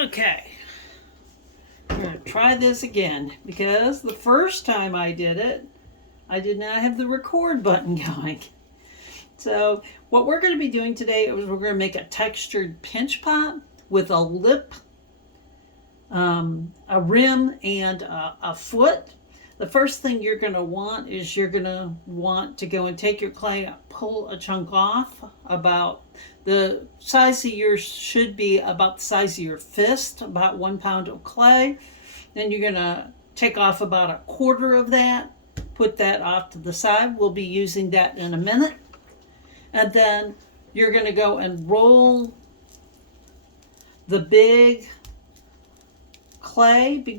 Okay, I'm going to try this again because the first time I did it, I did not have the record button going. So what we're going to be doing today is we're going to make a textured pinch pot with a lip, a rim, and a foot. The first thing you're going to want is you're going to want to go and take your clay, pull a chunk off about the size of yours should be about the size of your fist, about 1 pound of clay. Then you're going to take off about a quarter of that, put that off to the side. We'll be using that in a minute. And then you're going to go and roll the big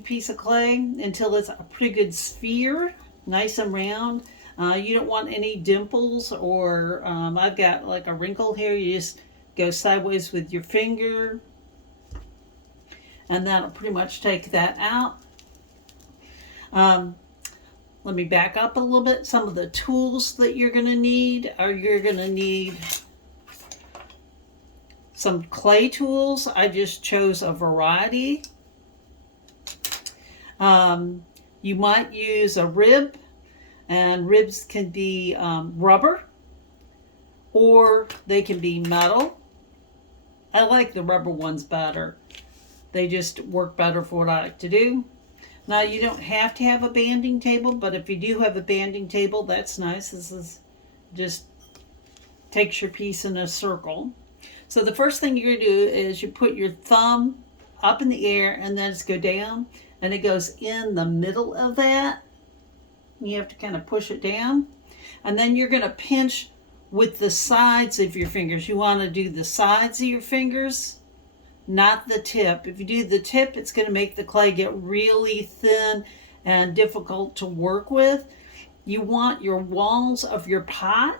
piece of clay until it's a pretty good sphere, nice and round. You don't want any dimples or I've got like a wrinkle here. You just go sideways with your finger and that'll pretty much take that out. Let me back up a little bit. Some of the tools that you're going to need are you're going to need some clay tools. I just chose a variety. You might use a rib, and ribs can be rubber or they can be metal. I like the rubber ones better. They just work better for what I like to do. Now you don't have to have a banding table, but if you do have a banding table, that's nice. This is just takes your piece in a circle. So the first thing you're going to do is you put your thumb up in the air and then just go down, and it goes in the middle of that. You have to kind of push it down, and then you're going to pinch with the sides of your fingers. You want to do the sides of your fingers, not the tip. If you do the tip, it's going to make the clay get really thin and difficult to work with. You want your walls of your pot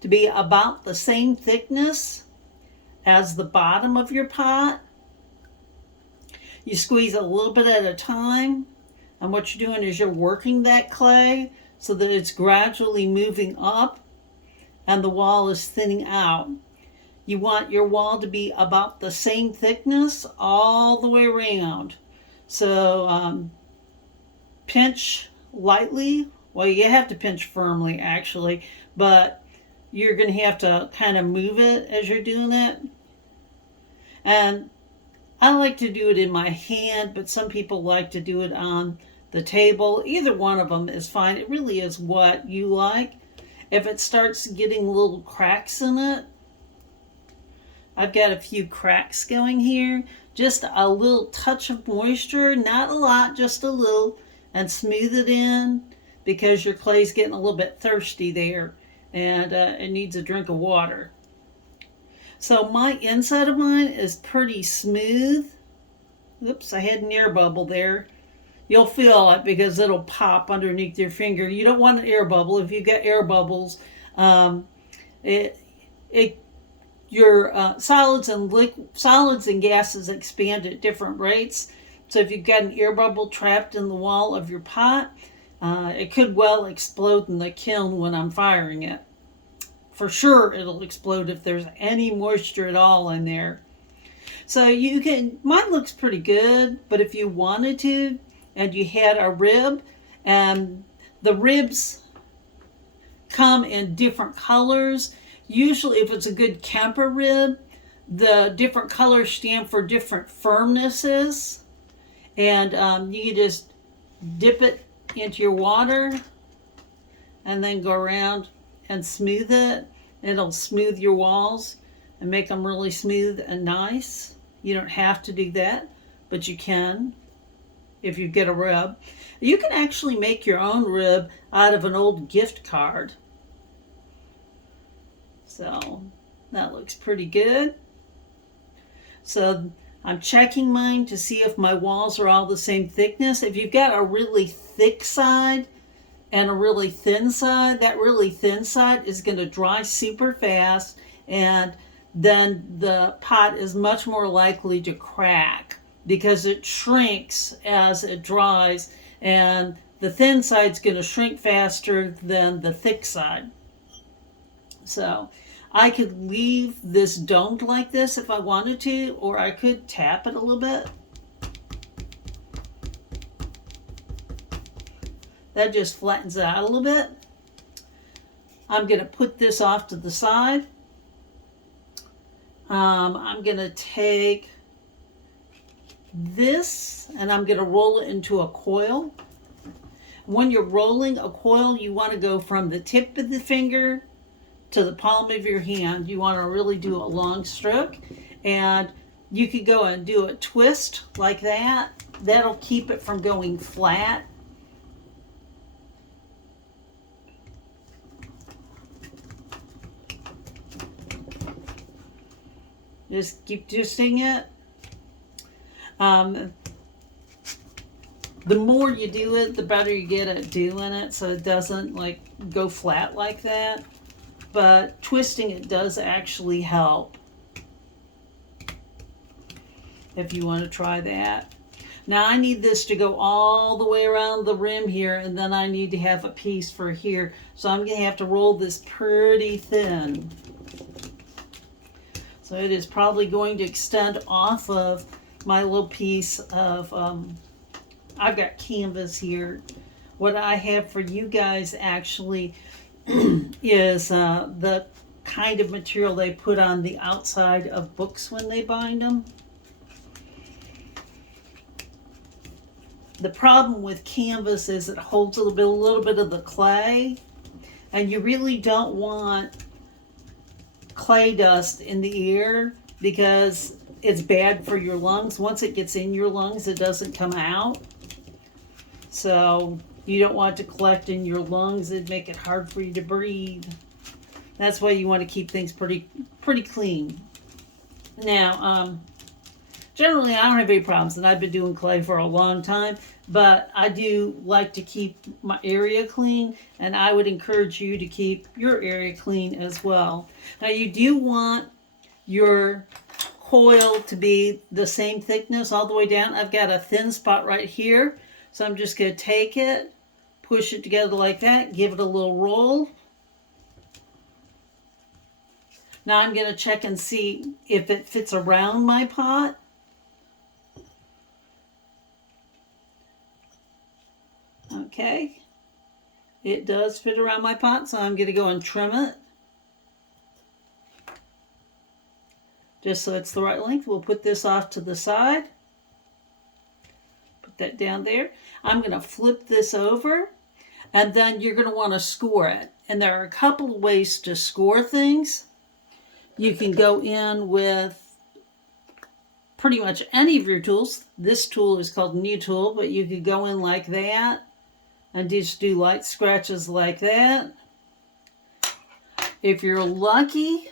to be about the same thickness as the bottom of your pot. You squeeze a little bit at a time, and what you're doing is you're working that clay so that it's gradually moving up and the wall is thinning out. You want your wall to be about the same thickness all the way around. So pinch lightly. Well, you have to pinch firmly actually, but you're going to have to kind of move it as you're doing it. And I like to do it in my hand, but some people like to do it on the table. Either one of them is fine. It really is what you like. If it starts getting little cracks in it, I've got a few cracks going here. Just a little touch of moisture, not a lot, just a little, and smooth it in because your clay's getting a little bit thirsty there and it needs a drink of water. So my inside of mine is pretty smooth. Oops, I had an air bubble there. You'll feel it because it'll pop underneath your finger. You don't want an air bubble. If you get air bubbles, your solids and gases expand at different rates. So if you've got an air bubble trapped in the wall of your pot, it could well explode in the kiln when I'm firing it. For sure it'll explode if there's any moisture at all in there. So you can, mine looks pretty good, but if you wanted to and you had a rib, and the ribs come in different colors. Usually if it's a good Kemper rib, the different colors stand for different firmnesses, and you can just dip it into your water and then go around and smooth it. It'll smooth your walls and make them really smooth and nice. You don't have to do that, but you can if you get a rib. You can actually make your own rib out of an old gift card. So that looks pretty good. So I'm checking mine to see if my walls are all the same thickness. If you've got a really thick side and a really thin side, that really thin side is going to dry super fast, and then the pot is much more likely to crack because it shrinks as it dries, and the thin side's going to shrink faster than the thick side. So I could leave this domed like this if I wanted to, or I could tap it a little bit. That just flattens it out a little bit. I'm going to put this off to the side. I'm going to take this and I'm going to roll it into a coil. When you're rolling a coil, you want to go from the tip of the finger to the palm of your hand. You want to really do a long stroke, and you could go and do a twist like that. That'll keep it from going flat. Just keep twisting it. The more you do it, the better you get at doing it, so it doesn't like go flat like that. But twisting it does actually help, if you want to try that. Now I need this to go all the way around the rim here, and then I need to have a piece for here. So I'm going to have to roll this pretty thin. So it is probably going to extend off of my little piece of, I've got canvas here. What I have for you guys actually is the kind of material they put on the outside of books when they bind them. The problem with canvas is it holds a little bit of the clay, and you really don't want clay dust in the air because it's bad for your lungs. Once it gets in your lungs, it doesn't come out. So you don't want it to collect in your lungs. It'd make it hard for you to breathe. That's why you want to keep things pretty clean. Now, generally I don't have any problems, and I've been doing clay for a long time, but I do like to keep my area clean, and I would encourage you to keep your area clean as well. Now you do want your coil to be the same thickness all the way down. I've got a thin spot right here, so I'm just going to take it, push it together like that, give it a little roll. Now I'm going to check and see if it fits around my pot. Okay, it does fit around my pot, so I'm going to go and trim it. Just so it's the right length. We'll put this off to the side. Put that down there. I'm going to flip this over, and then you're going to want to score it. And there are a couple of ways to score things. You can go in with pretty much any of your tools. This tool is called New Tool, but you could go in like that and just do light scratches like that. If you're lucky,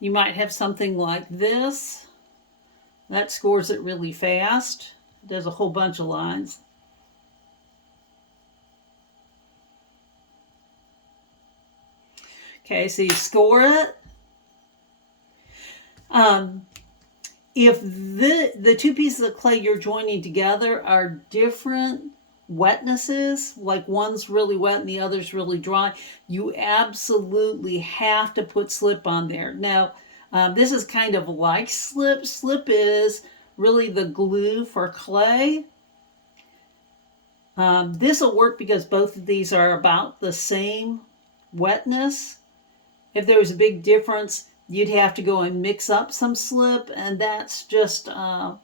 you might have something like this. That scores it really fast. It does a whole bunch of lines. Okay, so you score it. If the two pieces of clay you're joining together are different wetnesses, like one's really wet and the other's really dry, you absolutely have to put slip on there. Now, this is kind of like slip. Slip is really the glue for clay. This will work because both of these are about the same wetness. If there was a big difference, you'd have to go and mix up some slip, and that's just a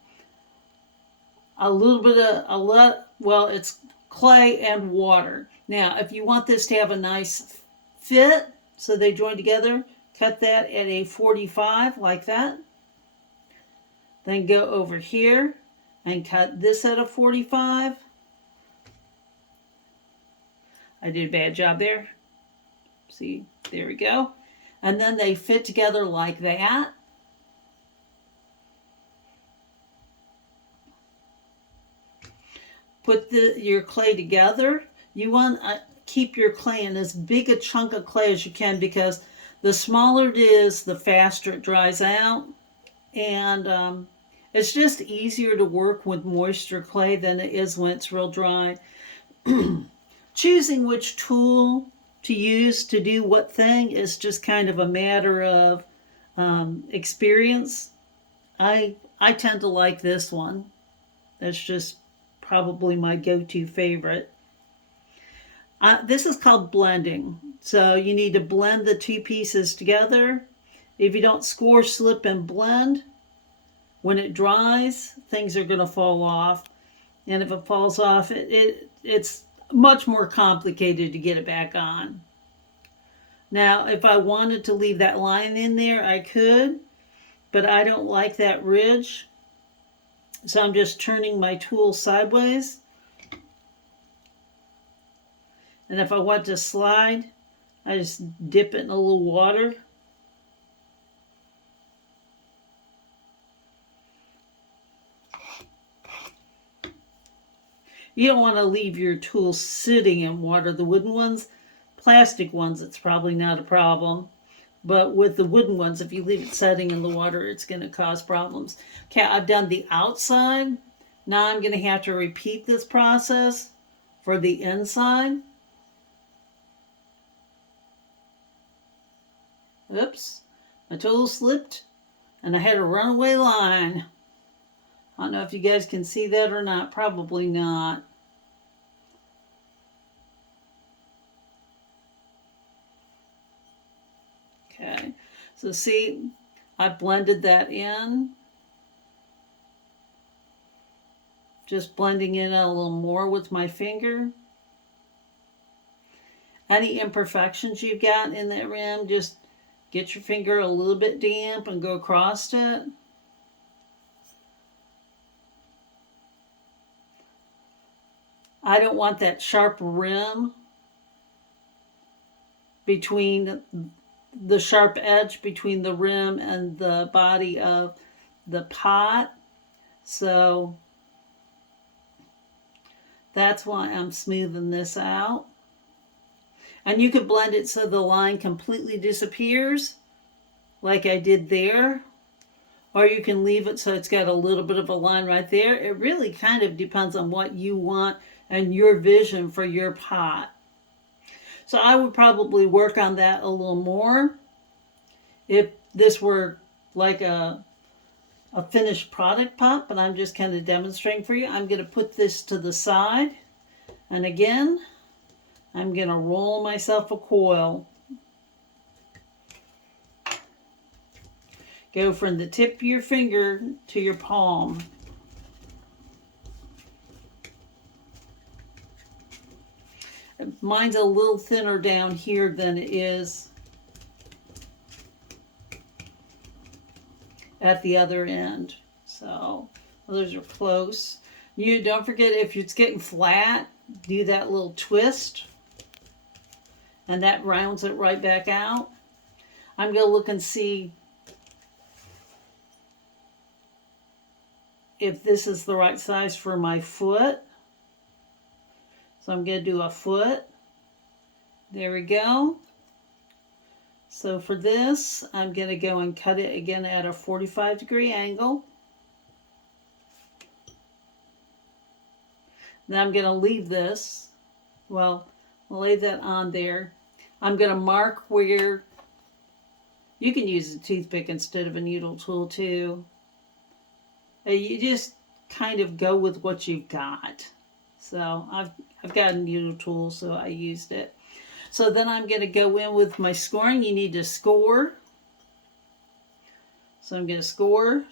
little bit of well, it's clay and water. Now, if you want this to have a nice fit, so they join together, cut that at a 45 like that. Then go over here and cut this at a 45. I did a bad job there. See, there we go. And then they fit together like that. Put your clay together. You want to keep your clay in as big a chunk of clay as you can, because the smaller it is, the faster it dries out. And it's just easier to work with moisture clay than it is when it's real dry. Choosing which tool to use to do what thing is just kind of a matter of experience. I tend to like this one. That's just probably my go-to favorite. This is called blending. So you need to blend the two pieces together. If you don't score, slip, and blend, when it dries, things are going to fall off. And if it falls off, it's much more complicated to get it back on. Now, if I wanted to leave that line in there, I could, but I don't like that ridge. So I'm just turning my tool sideways. And if I want to slide, I just dip it in a little water. You don't want to leave your tool sitting in water. The wooden ones, plastic ones, it's probably not a problem. But with the wooden ones, if you leave it setting in the water, it's going to cause problems. Okay, I've done the outside. Now I'm going to have to repeat this process for the inside. Oops, my tool slipped and I had a runaway line. I don't know if you guys can see that or not. Probably not. Okay, so see, I blended that in. Just blending it a little more with my finger. Any imperfections you've got in that rim, just get your finger a little bit damp and go across it. I don't want that sharp rim between the sharp edge between the rim and the body of the pot. So that's why I'm smoothing this out. And you could blend it so the line completely disappears, like I did there. Or you can leave it so it's got a little bit of a line right there. It really kind of depends on what you want and your vision for your pot. So I would probably work on that a little more if this were like a finished product pot, but I'm just kind of demonstrating for you. I'm going to put this to the side. And again, I'm going to roll myself a coil. Go from the tip of your finger to your palm. Mine's a little thinner down here than it is at the other end. So those are close. You don't forget, if it's getting flat, do that little twist. And that rounds it right back out. I'm going to look and see if this is the right size for my foot. So I'm going to do a foot. There we go. So for this, I'm going to go and cut it again at a 45-degree angle. Then I'm going to leave this. Well, I'll lay that on there. I'm going to mark where, you can use a toothpick instead of a needle tool too. You just kind of go with what you've got. So I've got a needle tool, so I used it. So then I'm going to go in with my scoring. You need to score. So I'm going to score.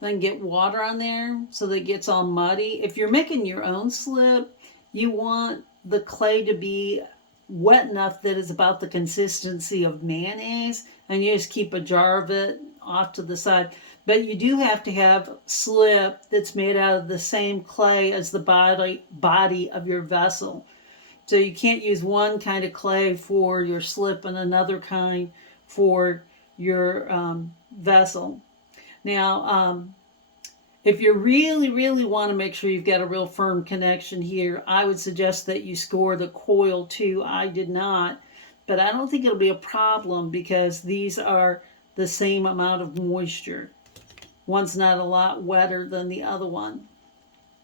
Then get water on there so that it gets all muddy. If you're making your own slip, you want the clay to be wet enough that it's about the consistency of mayonnaise, and you just keep a jar of it off to the side. But you do have to have slip that's made out of the same clay as the body of your vessel. So you can't use one kind of clay for your slip and another kind for your vessel. Now, if you really, really want to make sure you've got a real firm connection here, I would suggest that you score the coil too. I did not, but I don't think it'll be a problem because these are the same amount of moisture. One's not a lot wetter than the other one.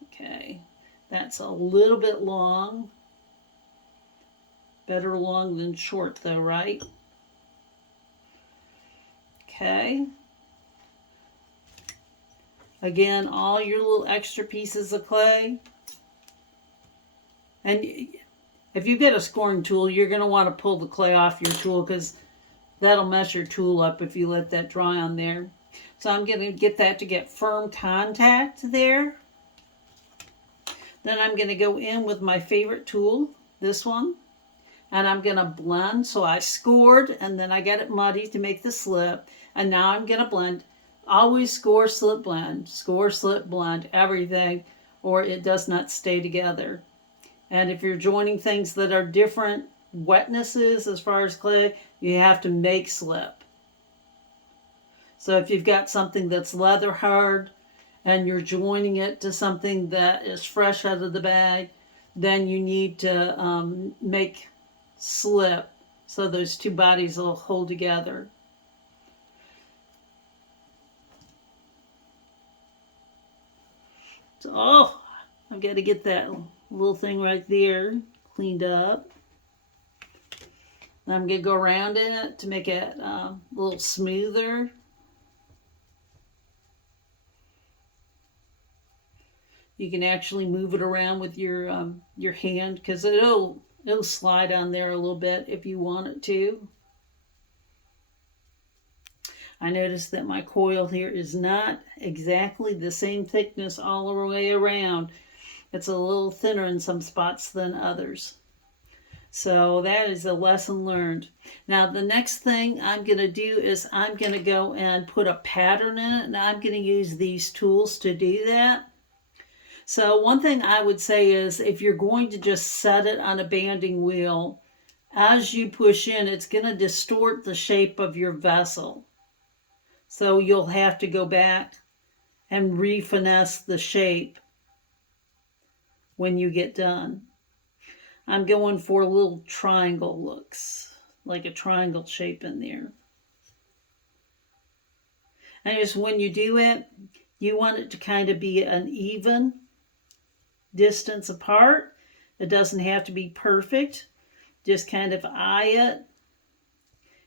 Okay, that's a little bit long. Better long than short though, right? Okay. Again, all your little extra pieces of clay. And if you get a scoring tool, you're going to want to pull the clay off your tool because that'll mess your tool up if you let that dry on there. So I'm going to get that to get firm contact there. Then I'm going to go in with my favorite tool, this one. And I'm going to blend. So I scored and then I got it muddy to make the slip. And now I'm going to blend. Always score, slip, blend. Score, slip, blend. Everything, or it does not stay together. And if you're joining things that are different wetnesses as far as clay, you have to make slip. So if you've got something that's leather hard and you're joining it to something that is fresh out of the bag, then you need to make slip so those two bodies will hold together. So, oh, I've got to get that little thing right there cleaned up. I'm going to go around in it to make it a little smoother. You can actually move it around with your hand because it'll slide on there a little bit if you want it to. I noticed that my coil here is not exactly the same thickness all the way around. It's a little thinner in some spots than others. So that is a lesson learned. Now the next thing I'm going to do is I'm going to go and put a pattern in it, and I'm going to use these tools to do that. So one thing I would say is if you're going to just set it on a banding wheel, as you push in, it's going to distort the shape of your vessel. So you'll have to go back and re-finesse the shape when you get done. I'm going for little triangle looks, like a triangle shape in there. And just when you do it, you want it to kind of be an even distance apart. It doesn't have to be perfect. Just kind of eye it.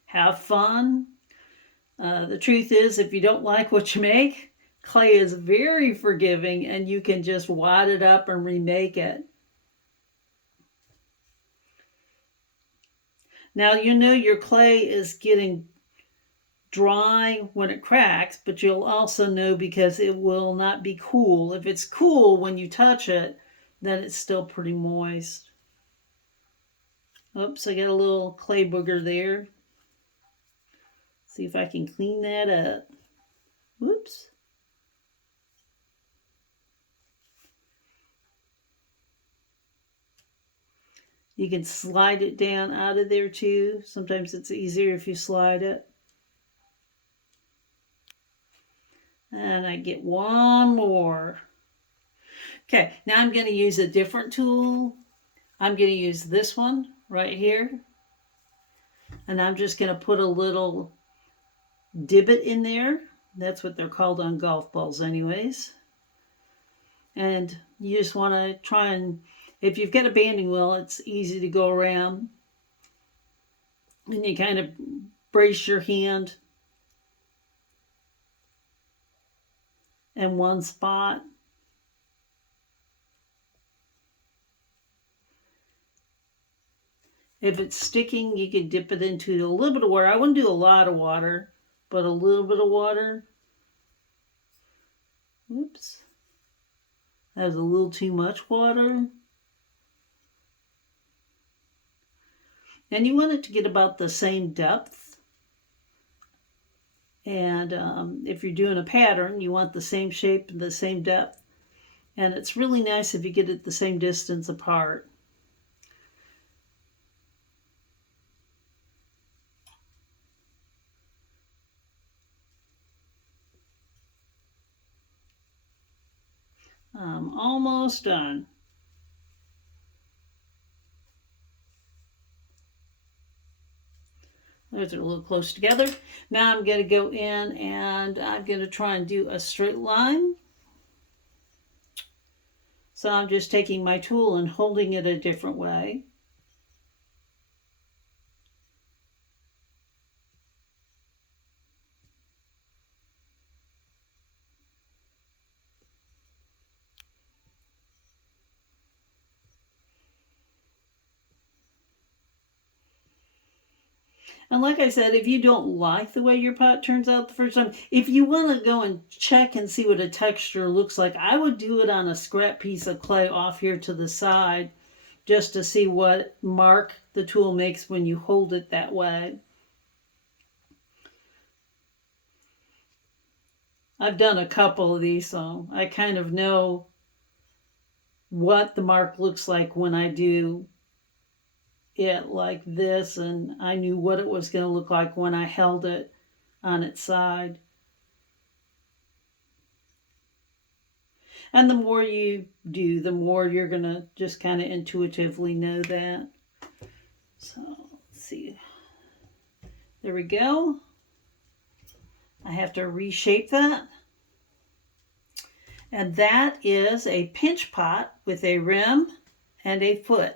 Have fun. The truth is, if you don't like what you make, clay is very forgiving and you can just wad it up and remake it. Now you know your clay is getting dry when it cracks, but you'll also know because it will not be cool. If it's cool when you touch it, then it's still pretty moist. Oops, I got a little clay booger there. See if I can clean that up. Whoops. You can slide it down out of there too. Sometimes it's easier if you slide it. And I get one more. Okay, now I'm going to use a different tool. I'm going to use this one right here. And I'm just going to put a little divot in there. That's what they're called on golf balls anyways. And you just want to try and, if you've got a banding wheel, it's easy to go around. And you kind of brace your hand in one spot. If it's sticking, you can dip it into a little bit of water. I wouldn't do a lot of water, but a little bit of water. Oops. That was a little too much water. And you want it to get about the same depth. And if you're doing a pattern, you want the same shape and the same depth. And it's really nice if you get it the same distance apart. I'm almost done. Those are a little close together. Now I'm going to go in and I'm going to try and do a straight line. So I'm just taking my tool and holding it a different way. And like I said, if you don't like the way your pot turns out the first time, if you want to go and check and see what a texture looks like, I would do it on a scrap piece of clay off here to the side just to see what mark the tool makes when you hold it that way. I've done a couple of these, so I kind of know what the mark looks like when I do it like this, and I knew what it was going to look like when I held it on its side. And the more you do, the more you're going to just kind of intuitively know that. So, let's see. There we go. I have to reshape that. And that is a pinch pot with a rim and a foot.